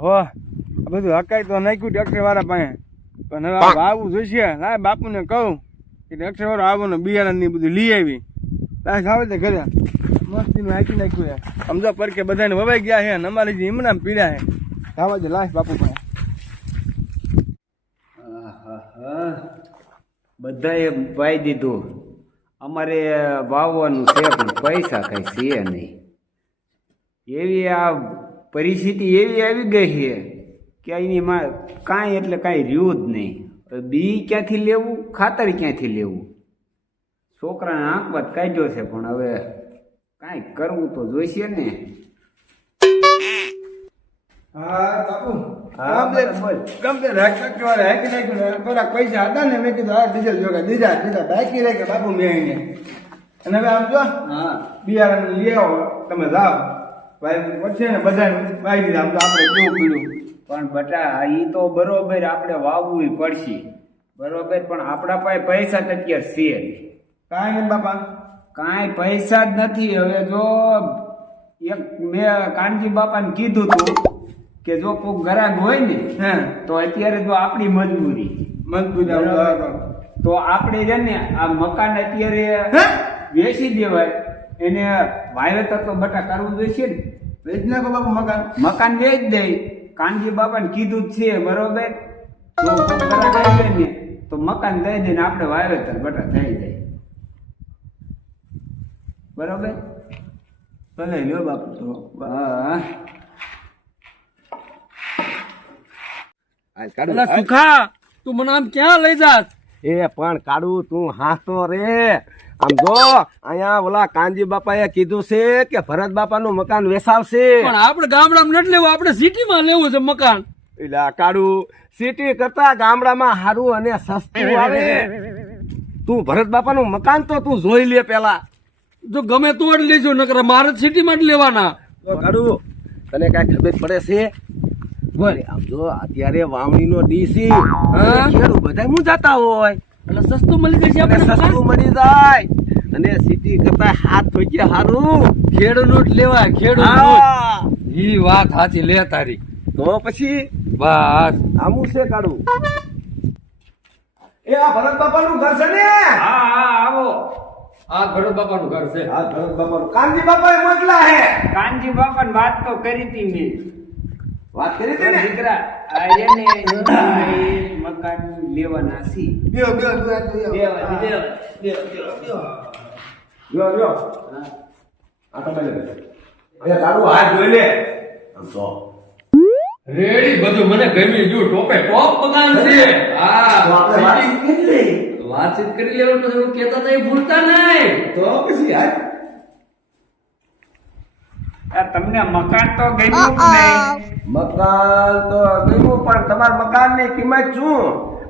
હો. આ બધું હકાઈ તો નાખ્યું ટ્રેક્ટર વાળા પાસે. પણ હવે આવું વાવવું જોઈશે. ના બાપુને કહું કે ટ્રેક્ટર વાળો આવવાનું બિયારણની બધું લઈ આવી. તારે ખાવે તે ઘરે. મસ્તીનું હાકી નાખ્યું છે. સમજો પર કે બધાને વવાઈ ગયા છે અને અમારી જે ઈમનામ પીડા છે. ખાવા જ લાશ બાપુ પાસે. બધાએ પાઈ દીધું. અમારે વાવવાનું છે પણ પૈસા કઈ છે નહીં. એવી આ પરિસ્થિતિ એવી આવી ગઈ છે કે એની માં કાંઈ એટલે કાંઈ રહ્યું જ નહીં. બી ક્યાંથી લેવું? ખાતર ક્યાંથી લેવું? છોકરાને આંખ બાદ કાઢ્યો છે પણ હવે કાંઈ કરવું તો જોઈશે ને. હા બાપુ. પૈસા હતા ને મેં કીધું આ ડીઝલ જોગા દીધા દીધા બાકી રહી કે બાપુ મેં અને હવે આમ જો હા. બિયારણ લઈ આવો તમે જાઓ ભાઈ પછી ને બધાને વાઈ દીધા આમ તો આપણે કેવું પીડ્યું પણ બટા એ તો બરોબર આપણે વાવવું પડશે. બરોબર પણ આપણા પાસે પૈસા અત્યારે છે કાંઈ બાપા. કાંઈ પૈસા જ નથી. હવે જો એક મેં કાનજી બાપાને કીધું તું કે જો કોઈ ગરાગ હોય ને તો અત્યારે જો આપણી મજબૂરી. મજબૂરી તો આપણે છે ને આ મકાન અત્યારે? વેચી દેવાય. એને વાવેતર તો બટા કરવું જોઈએ ને? વેચ નાખો બાપુ મકાન. મકાન વેચ દે. કાનજી બાપાને કીધું જ છે બરોબર? તો કોક ગ્રાહક જાય ને તો મકાન દઈ દે ને આપણે વાવેતર બટા થઈ જાય. બરોબર? ભલે લ્યો બાપુ તો. હા સુખા તું મને આમ ક્યાં લઈ જાત? એ પણ કાળું તું હાસો રે. આમ જો અહીંયા ઓલા કાનજી બાપાએ કીધું છે કે ભરત બાપાનું મકાન વેસાવશે. પણ આપણે ગામડામાં નથી લેવું આપણે સિટીમાં લેવું છે મકાન. એટલે કાળું સિટી કરતા ગામડામાં સારું અને સસ્તું આવે. તું ભરત બાપાનું મકાન તો તું જોઈ લે પેલા. જો ગમે તો જ લેજો નકર મારે સિટીમાં જ લેવાના. કાળું તને કઈ ખબર પડે છે? બોલ આમ જો અત્યારે વાવણીનો ડીસી હા? ખેડૂત બધા હું જતા હોય. એટલે સસ્તું મળી જશે આપણે સસ્તું મળી જાય. અને સિટી કરતા હાથ ધોઈએ સારું ખેડૂત જ લેવાય ખેડૂત. ઈ વાત સાચી લે તારી. તો પછી? બસ. આમું છે કાઢું? એ આ ભરત બાપાનું ઘર છે ને? હા હા આવો. આ ભરત બાપાનું ઘર છે. આ ભરત બાપાનું. કાનજી બાપાએ મોકલા હે. કાનજી બાપાને વાત તો કરી હતી મેં. વાત કરી હતી ને? દીકરા આયને મકાન લેવાના છે. બે બે બે બે બે. બે બે આ તમે લે અરે તારું હાથ જોઈ લે. આમ તો. રેડી બધું મને ગમી ગયું ટોપે ટોપ મકાન છે. હા તો આપણે વાત કેટલી વાતચીત કરી લેવું તો એવું તો એ ભૂલતા નહીં. તો પછી યાર તમને મકાન તો ગમ્યું નહીં. મકાન તો ગમ્યું પણ તમારા મકાનની કિંમત શું?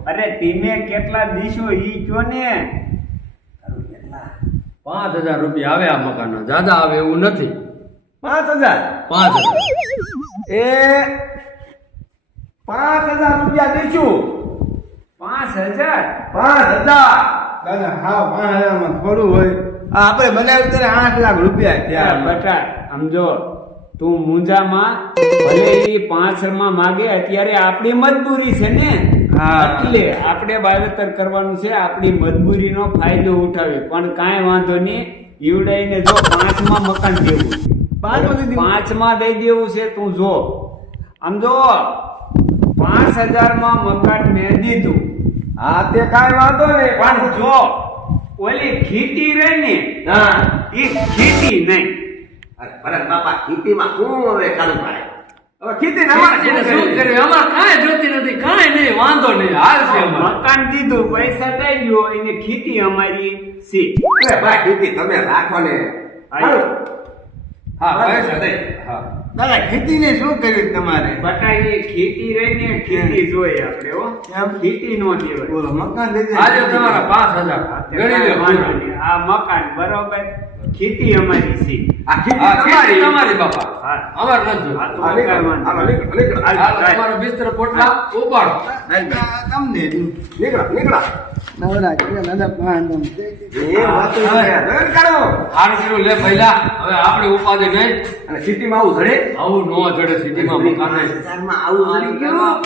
અરે તમે કેટલા દીશો ઈ કયો ને? પાંચ હજાર રૂપિયા આવે આ મકાન જાદા આવે એવું નથી. પાંચ હજાર? પાંચ હજાર. એ પાંચ હજાર રૂપિયા દીશું. પાંચ હજાર? પાંચ હજાર. દાદા હા પાંચ હજારમાં થોડું હોય. આપણે બનાવ્યું ત્યારે આઠ લાખ રૂપિયા ત્યાં બટા સમજો તું મુંજામાં ભલે પાંચમાં માગે અત્યારે આપણી મજબૂરી છે ને? હા. એટલે આપણે વાવેતર કરવાનું છે આપણી મજબૂરીનો ફાયદો ઉઠાવી. પણ કાંઈ વાંધો નહીં ઈવડાઈને જો પાંચમાં મકાન દેવું. પાંચમાં પાંચમાં દઈ દેવું છે તું જો. આમ જો પાંચ હજારમાં મકાન મેં દીધું. હા તે કાંઈ વાંધો નહીં. પણ જો ઓલી ખીટી રહે ને હા. એ ખીટી નહીં. અરે ભરત બાપા ખેતીમાં શું હવે ચાલુ ભાઈ? હવે ખેતી અમારે શું કરે અમારે કાંઈ જોતી નથી કાંઈ નહીં વાંધો નહીં હાલ છે અમારે. મકાન દીધું પૈસા દઈ ગયો એને ખીતી અમારી છે. અરે ભાઈ ખીતી તમે રાખો ને. હા પૈસા દઈ હા. દાદા ખેતીને શું કર્યું તમારે? બટા એ ખેતી રહી ને ખેતી જોઈએ આપણે હો. એમ? ખેતી નો દેવાય. બોલો મકાન દેજે આજે તમારા પાંચ હજાર. ગણી લે વાંધો નહીં. આ મકાન બરોબર. ખેતી અમારી છે. આ ખેતી તમારી. તમારી બાપા. હા. અમાર નથી. તમારો બિસ્તર પોટલા ઉપાડ. તમને નીકળા નીકળા. નવરા કે દાદા પાન એ વાતો કાઢો. હારું કર્યું લે પહેલા. હવે આપણે ઉપાધિ નહીં. અને સિટીમાં આવું જડે? આવું નો જડે સિટીમાં મકાન. બજારમાં આવું જડી ગયો.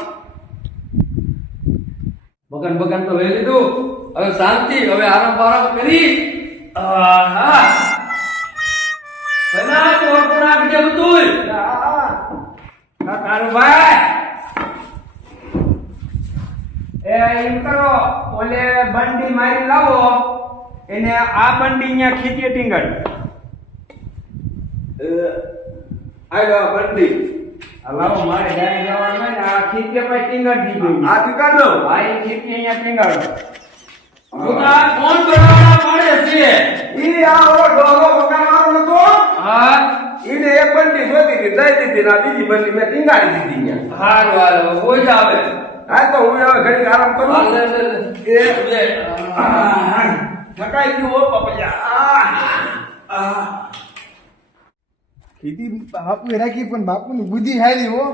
મકાન બકાન તો લઈ લીધું હવે શાંતિ હવે આરામ આરામ કરી. આહા. પેલા ચોર પર નાખજે બધુંય. કાળુભાઈ એ એમ કરો ઓલે બંડી મારી લાવો એને આ બંડી અહીંયા ખીચે ટીંગડ આયલો, બંડી. આ લાવો મારે જાય જવાનું હોય ને આ ખીચે પછી ટીંગડ દીધું આ દો આ એ ખીચે અહીંયા ટીંગડ કોણ કરવાના પડે છે ઈ આ ઓલો ડોહો મકાનવાળો નતો? હા? ઈને એક બંડી જોતી હતી, દઈ દીધી ના આ બીજી બંડી મેં ટીંગાડી દીધી. હારું હાલો કોઈ જ આવે. હા તો હું હવે ઘડીક આરામ કરું હાલ. એ થકાઈ ગયું હો પપૈયા. આહ, ખેતી બાપુ રાખી પણ બાપુની બુદ્ધિ હારી હો.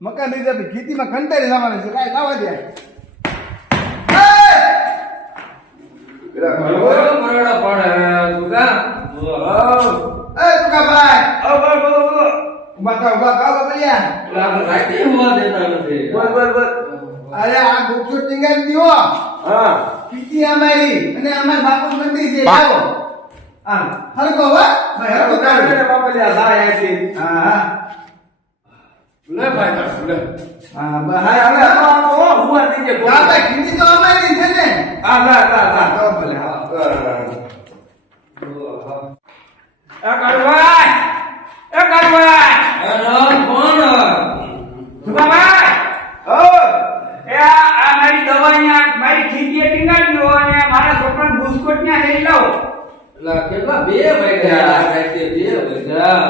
મકાન નહીં જતું ખેતીમાં કંટાળી જવાના છે. કાંઈ લાવા દે. પડે તું કા? એ ટુકાભાઈ આવ, બોલ, બોલ, બોલ. ઊભા થાવ ઊભા થાવ બબલિયા રાતે હોવા દેતા નથી બોલ, બોલ, બોલ. અરે આ ગુપચુર ટીંગાડી દીવો હા ખેતી અમારી અને અમાર બાપુ મંદિર છે આવો હા હરકો હો ભાઈ હરકો કાઢો. હા પપૈયા થાય એથી. હા હા લે ભાઈ તાર, લે. હા હા, હા હવે આ હો, હુવા દીજે. હા ભાઈ ખેતી તો અમારી છે ને હા, હા, હા, હા. તો ભલે હા એ કાળુભાઈ એ કાળુભાઈ હેલો, કોણ? સુભાભાઈ હો. એ આ આ મારી દવા અહીંયા મારી ખીચે ટીંગાડી દો અને મારા છોકરાને બુસ્કોટ ત્યાં લઈ લાવો પેલા કેટલા બે વાગ્યા રાતે બે વાગ્યા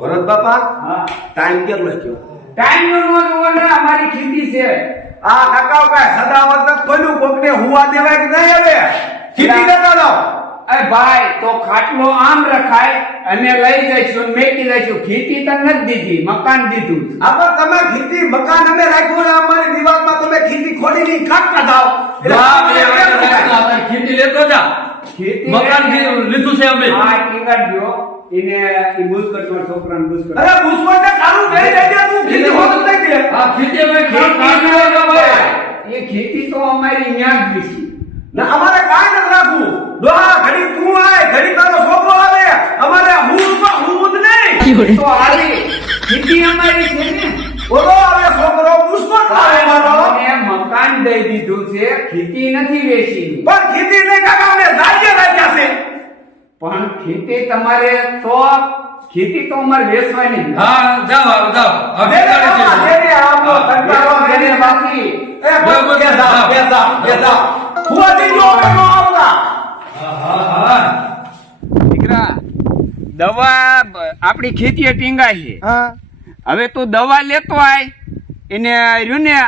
ભરત બાપા હા. ટાઈમ કેટલો થયો ટાઈમ નો નો અમારી ખેતી છે. આ કાકા કાંઈ સદાવત નથી ખોલ્યું કોકને હુવા દેવાય કે નહીં હવે ખેતી નતો લો એ ભાઈ તો ખાટલો આમ રખાય અને લઈ જઈશું ને મેકી જઈશું ખેતી તો નથી દીધી મકાન દીધું. આમાં તમે ખેતી મકાન અમે રાખ્યું ને અમારી દિવાલમાં તમે ખેતી ખોલી ની જા, થાય? તારી ખેતી લેતો જા. ખેતી મકાન લીધું છે અમે. હા ટીંગાડજો એને ઈ મારા છોકરાને બુસ્કોટ અરે પુષ્પને તારું બે જજે તું ખીતી હોત જ કે. આ ખેતી મે ખેતી કાઢી લેજો ભાઈ એ ખેતી તો અમારી ન્યા જ છે ના અમારે કાઈ ન રાખવું. દોહા ઘડી તું આય ઘડી તારો છોકરો આવે. અમારે હું હું જ નહીં. તો આરી ખેતી અમારી છે ને. બોલો હવે છોકરો પુષ્પ આવે મારો. અને મકાન દઈ દીધું છે ખેતી નથી વેચી પણ ખેતી નહીં કાકા છે પણ ખેતી તમારે તો ખેતી તો અમારે વેચવાની હા જાઓ જાઓ. હવે કંટાળો બાકી. એ બેસા બેસા બેસા જો નો આવતા. હા દીકરા દવા આપણી ખેતીએ ટીંગાઈ છે. હા. હવે તું દવા લેતો આય એને રહ્યું ને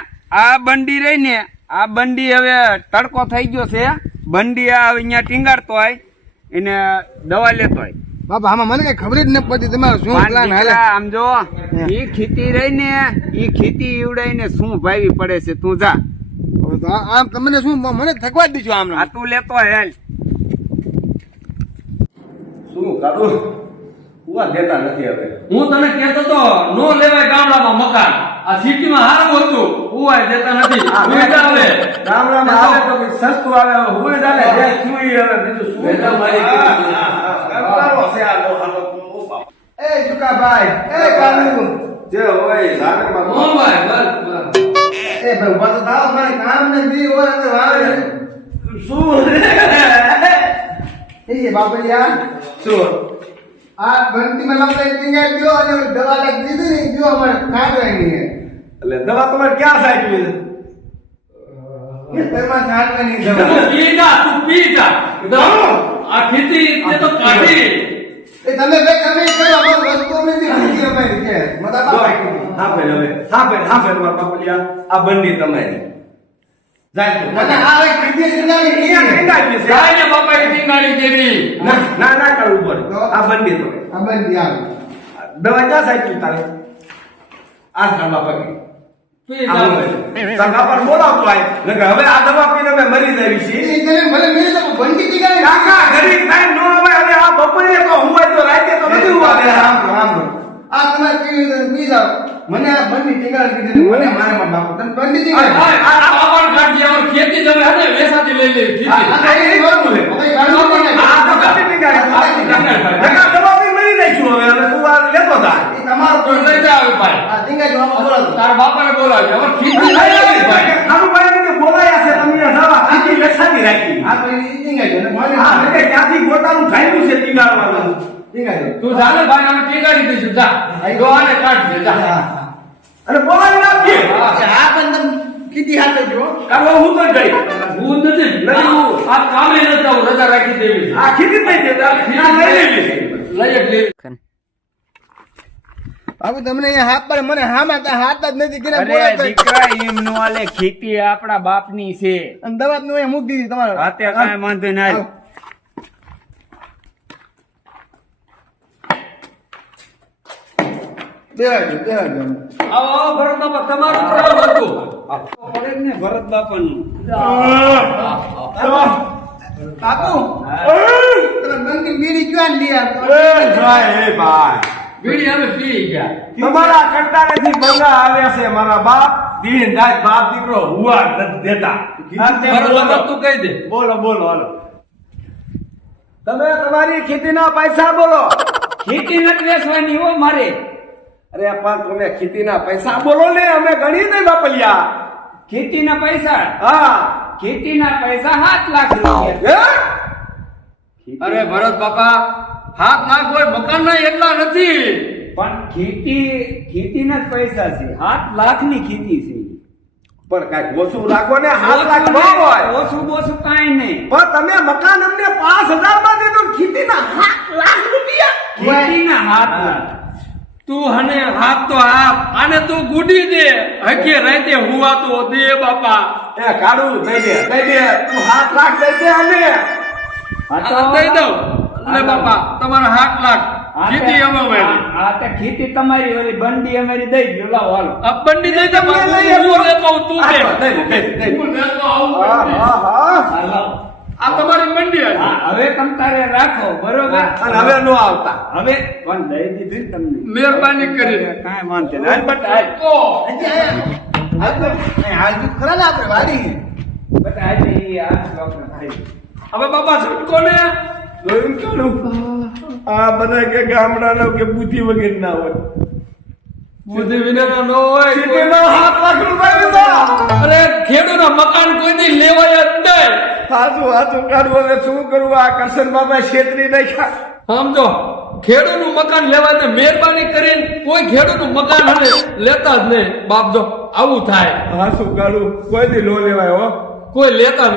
આ બંડી રહી ને આ બંડી હવે તડકો થઈ ગયો છે. બંડી આ અહીંયા ટીંગાડતો આય. એને દવા લેતો હોય. બાપા આમાં મને કઈ ખબર જ નથી પડતી. તમારો શું પ્લાન હાલે? આમ જો ઈ ખેતી રહી ને ઈ ખેતી ઈવડાઈને શું ભાવી પડે છે? તું જા. હવે તો આ- આમ તમને શું મને થકવા જ દીધું આમ આ તું લેતો હેલ હાલ. શું કાઢું ઉવા દેતા નથી હવે. હું તને કહેતો તો નો લેવાય ગામડામાં મકાન. આ સિટીમાં હારું હતું. હુવાય દેતા નથી. હુઈ ચાલે. રામ રામ આવે તો કંઈક સસ્તું આવે હવે ચાલે. જે થયું ઈ હવે બીજું શું એ મારી. કંટાળો છે આ. ઓ બાપ. એ જુકાભાઈ એ કાનુ જે હોય ઝાડમાં હો ભાઈ બસ બસ. એ ભાઈ ઊભા તો થાવ મારે કામ ને બી હોય અંદર વાવે શું? એ બાપરિયા? શું? આ બંટીમાં લપડે ટીંગાડી દ્યો અને દવા લાગી દીધી ને દ્યો મને છાંટવાની છે. એટલે દવા તમારે ક્યાં સાઈડ લીધે એમાં છાંટવાની તું દવા પી જા તું પી જા. આ ખેતી તે તો કાઢી. એ તમે બે તમે કરો અમારી વસ્તુ અમે દી બીજી અમારી છે. મતલબ હા ભાઈ હવે સાંભળ સાંભળ મારા બાપલિયા આ બંડી તમારી. જાય તું. ના, ના, આ છે છે. જાય દેવી ના ના ના કરવું આ તો આ બંધ આવે. દવા ક્યાં સાચી તારે આ ખાવા પગે પી આ જાવ. બોલે. બોલાવતો આય. નકર હવે આ દવા પીને અમે મરી જવી છીએ એ મને મેં તો બંધ કાંઈ? કાકા ગરીબ થાય નો હવે હવે આ બપોરે તો હું તો રાતે તો રામ રામ. આ તમારે પી જાઓ. મને આ બંધ ટીંગાડી કીધી મને મારે માં બાપુ તમે બંને ટીંગાડી. આ- આ બાપાને કાઢજે, આવો ખેતી જમે હે વેસાતી લઈ લે ખેતી. આ એ. હવે બંધ ટીંગાડી. આ તો બંને ટીંગાડી. આ તો. નકર દવા મરી જઈશું હવે હવે તું આ લેતો એ તમારો તો લઈ જા આવે ભાઈ. આ ટીંગાડી વાપસ બોલાવો. તાર બાપાને બોલાવ હવે ખેતી લઈ લેવી ભાઈ. ખારુભાઈ ને બોલાયા છે તમે જવા ખેતી વેસાતી રાખી આ પછી ઈ ટીંગાડી. અને મને હા ત્યાંથી ગોટાનું ખાયલું છે ટીંગાડવાનું ટીંગાડી. તું જા ને ભાઈ, અમે ટીંગાડી દઈશું, જા. જો કાઢજે, જા. અને બોલાવી નાખીએ હા. હા. આ પણ કીધી હાથે જો. કાઢવા હું તો ગઈ હું નથી. નથી. આ કામે નથી આવું, રજા રાખી દેવી આ ખીધી થઈ જતા આ લઈ લેવી લઈ જ લેવી. બાપુ તમને અહીંયા હાથ પર મને હામાં તા હાથ જ નથી અરે બોલાવતા. દીકરા એમ નો આલે ખેતી આપણા બાપની છે અને દવા નું અહીંયા મૂકી દીધી તમારે રાતે કાંઈ વાંધો ના આવો, આવો, ભરત બાપા, તમારું કામ હતું. પડે ને ભરત બાપાનું. બાપુ તમે બીડી ક્યાં લઈ આવ્યા? બીડી અમે પી ગયા. તમારા કંટાળેથી બંગા આવ્યા છે મારા બાપ. દીન રાત બાપ દીકરો હુવા નથી દેતા. ભરત બાપા, તું કહી દે. બોલો બોલો હાલો. તમે તમારી ખેતીના પૈસા બોલો. ખેતી નથી વેચવાની હો મારે. અરે પણ તમે ખેતીના પૈસા બોલો ને અમે ગણી નહીં બાપલિયા. ખેતીના પૈસા? હા. ખેતીના પૈસા સાત લાખ રૂપિયા. અરે ભરત બાપા હાથ નાખ હોય મકાન ના એટલા નથી. પણ ખેતી ખેતીના જ પૈસા છે. સાત લાખની ખેતી છે. પણ કાંઈક ઓછું રાખો ને હાથ લાખ ન હોય. ઓછું ઓછું કાંઈ નહીં. પણ તમે મકાન અમને પાંચ હજારમાં દીધું ખેતીના સાત લાખ રૂપિયા? ખેતીના હાથ લાખ. તું હને હાથ તો હાથ આને તું ગુડી દે. હકે રાતે હુવા તો દે બાપા. એ કાઢું દઈ દે દઈ દે તું હાથ લાખ દઈ દે હને. તો દઈ દઉં. લે બાપા તમારો હાથ લાખ ખેતી અમે વાળી. આ તે ખેતી તમારી ઓલી બંડી અમારી દઈ ગયો લાવ હાલો. આ બંડી દઈ દે હું લેતો તું દે. હું લેતો આવું હા. હા, હા. આ તમારી મંડી હતી હવે તમ તારે રાખો બરોબર? અને હવે નો આવતા. હવે પણ દઈ દીધી તમને? મહેરબાની કરીને કાંઈ માનતે નહીં. બટ. હાલ. તો હાલ તો ખરા ને આપણે વાડી બટ હાલ ઈ આ થઈ. હવે બાપા છૂટકો ને? જોયું કાઢું આ બધા કે ગામડાનો કે બુદ્ધિ વગેરે ના હોય. બુદ્ધિ વિના નો હોય ખેતીનો હાથ લાખ રૂપિયા લીધા. અરે ખેડૂતના મકાન કોઈ લેવાય જ નહીં. હાચું હાચું કાઢું હવે શું કરવું? આ કરશન બાબા છેતરી નાખ્યા. સમજો ખેડૂતનું મકાન લેવાય ને મહેરબાની કરીને કોઈ ખેડૂનું મકાન હને લેતા જ નહીં. બાપ જો આવું થાય. હાચું કાઢું. કોઈ દી લો લેવાય હો? કોઈ લેતા